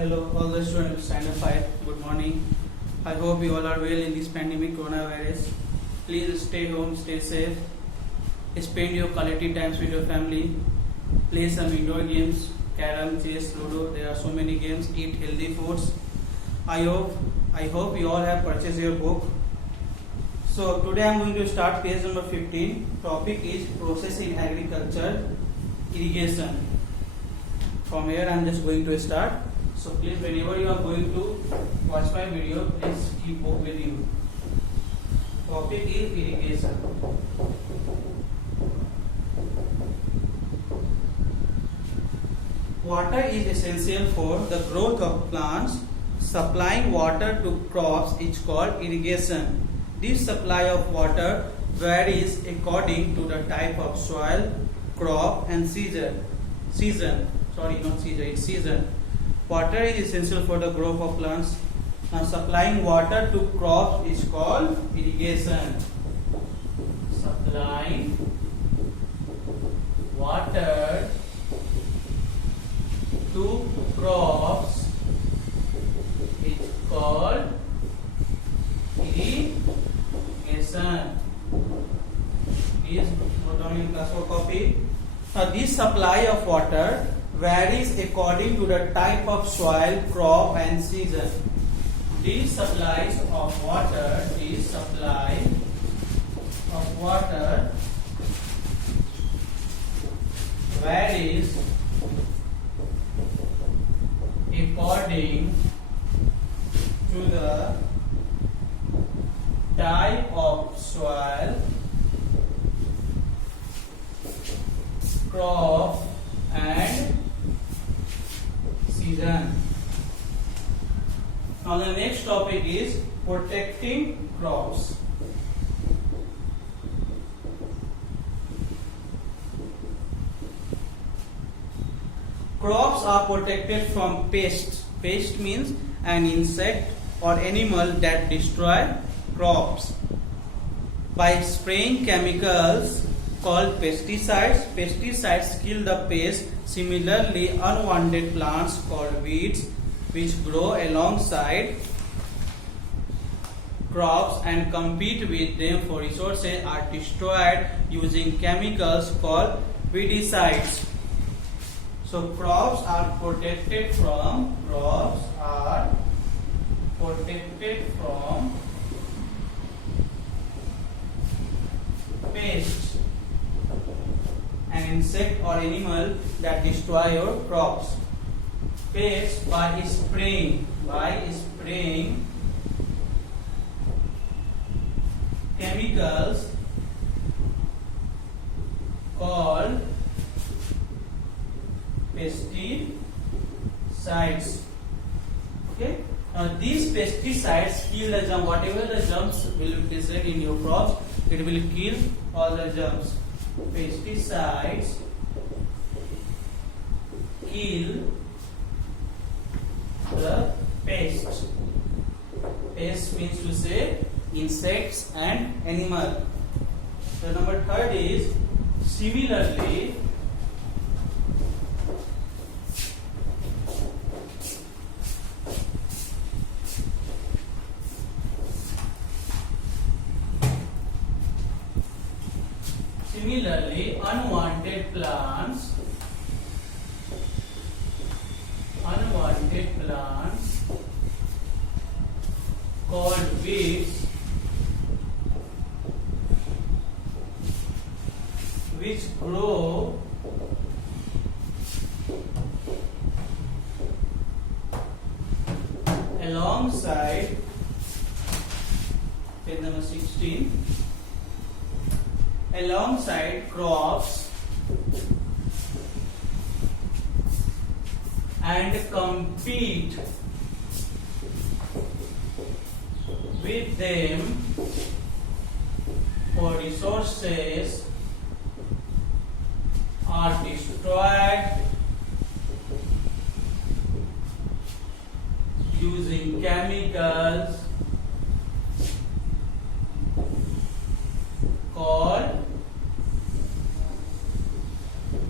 Hello, all the students, standard 5. Good morning. I hope you all are well in this pandemic coronavirus. Please stay home, stay safe. Spend your quality times with your family. Play some indoor games, carom, chess, ludo. There are so many games. Eat healthy foods. I hope you all have purchased your book. So today I am going to start page number 15. Topic is process in agriculture, irrigation. From here I am just going to start. So please, whenever you are going to watch my video, please keep book with you. Topic is irrigation. Water is essential for the growth of plants. Supplying water to crops is called irrigation. This supply of water varies according to the type of soil, crop and season. Water is essential for the growth of plants. Now, supplying water to crops is called irrigation. Supplying water to crops is called irrigation. Please note down in class or copy. Now, this supply of water varies according to the type of soil, crop and season. These supplies of water varies according to the type of soil, crop and season. Now the next topic is protecting crops. Crops are protected from pests. Pest means an insect or animal that destroy crops by spraying chemicals called pesticides. Pesticides kill the pest. Similarly, unwanted plants called weeds, which grow alongside crops and compete with them for resources, are destroyed using chemicals called weedicides. So crops are protected from pests, an insect or animal that destroy your crops. Pests by spraying chemicals called pesticides. Okay. Now these pesticides kill the germs. Whatever the germs will be present in your crops, it will kill all the germs. Pesticides kill the pests. Pest means to say insects and animal. The number third is similarly unwanted plants called weeds, which grow alongside, page number 16, alongside crops and compete with them for resources, are destroyed using chemicals called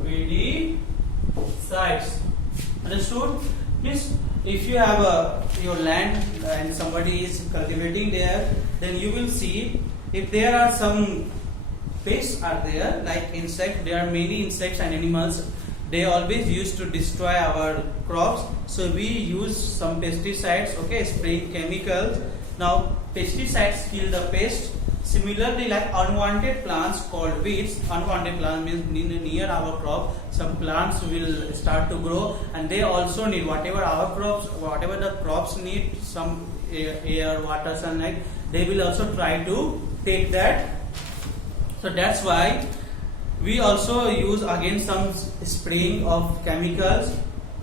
weedicides. Understood? Means if you have your land and somebody is cultivating there, then you will see if there are some pests are there like insect. There are many insects and animals. They always used to destroy our crops. So we use some pesticides. Okay, spraying chemicals. Now pesticides kill the pest. Similarly, like unwanted plants called weeds, unwanted plants means near our crop, some plants will start to grow, and they also need whatever the crops need, some air, water, sunlight, they will also try to take that. So that's why we also use again some spraying of chemicals,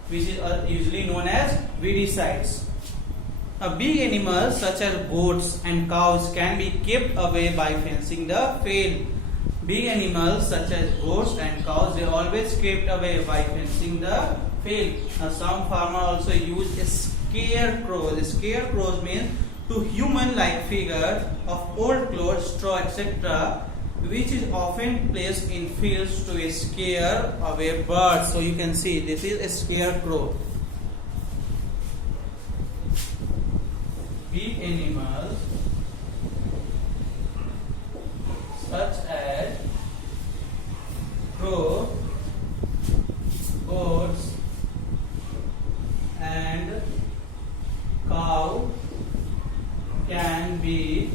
which is usually known as weedicides. Big animals such as goats and cows can be kept away by fencing the field. Big animals such as goats and cows, they always kept away by fencing the field. Some farmers also use scarecrows. Scarecrows means to human-like figure of old clothes, straw, etc., which is often placed in fields to scare away birds. So you can see this is a scarecrow. Big animals such as crow, goats and cow can be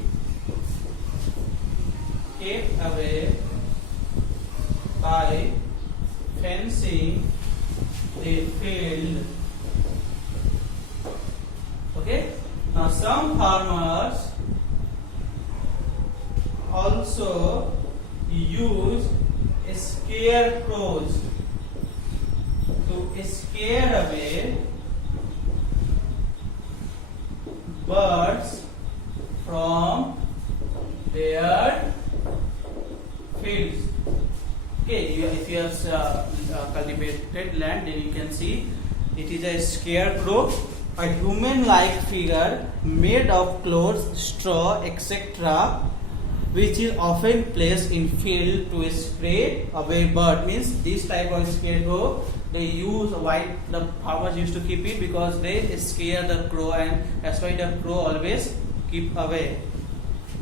kept away by fencing the field. Okay. Now some farmers also use scarecrows to scare away birds from their fields. Okay, if you have cultivated land, then you can see it is a scarecrow, a human-like figure made of clothes, straw, etc., which is often placed in field to scare away bird. Means this type of scarecrow they use. Why the farmers used to keep it? Because they scare the crow, and that's why the crow always keep away.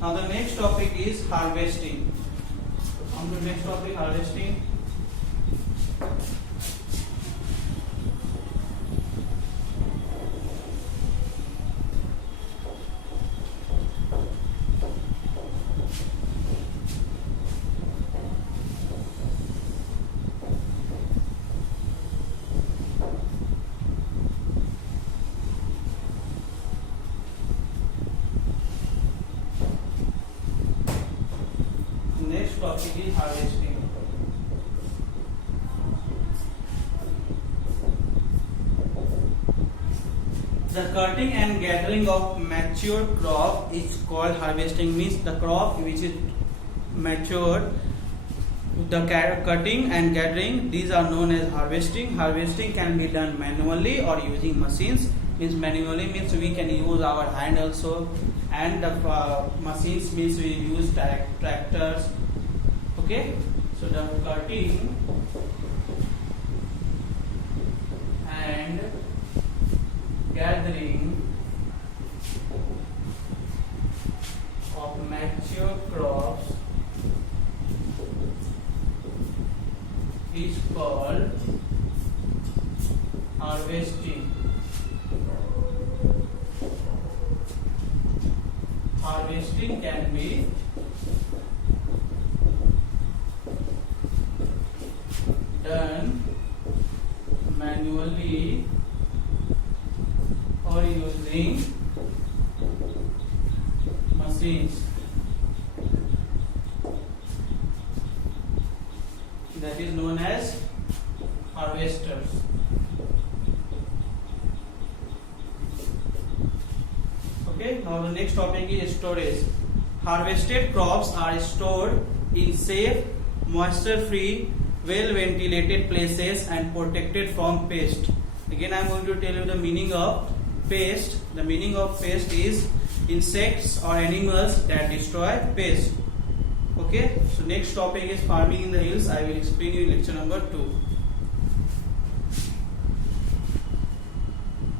Now the next topic is harvesting. On the next topic, harvesting. Topic is harvesting. The cutting and gathering of mature crop is called harvesting. Means the crop which is matured, the cutting and gathering, these are known as harvesting. Harvesting can be done manually or using machines. Means manually means we can use our hand also, and the machines means we use tractors. Okay, so the cutting and gathering of mature crops is called harvesting. Harvesting can be done manually or using machines. That is known as harvesters. Okay, now the next topic is storage. Harvested crops are stored in safe, moisture-free, well-ventilated places and protected from pest. Again, I am going to tell you the meaning of pest. The meaning of pest is insects or animals that destroy pest. Okay, so next topic is farming in the hills. I will explain you in lecture number 2.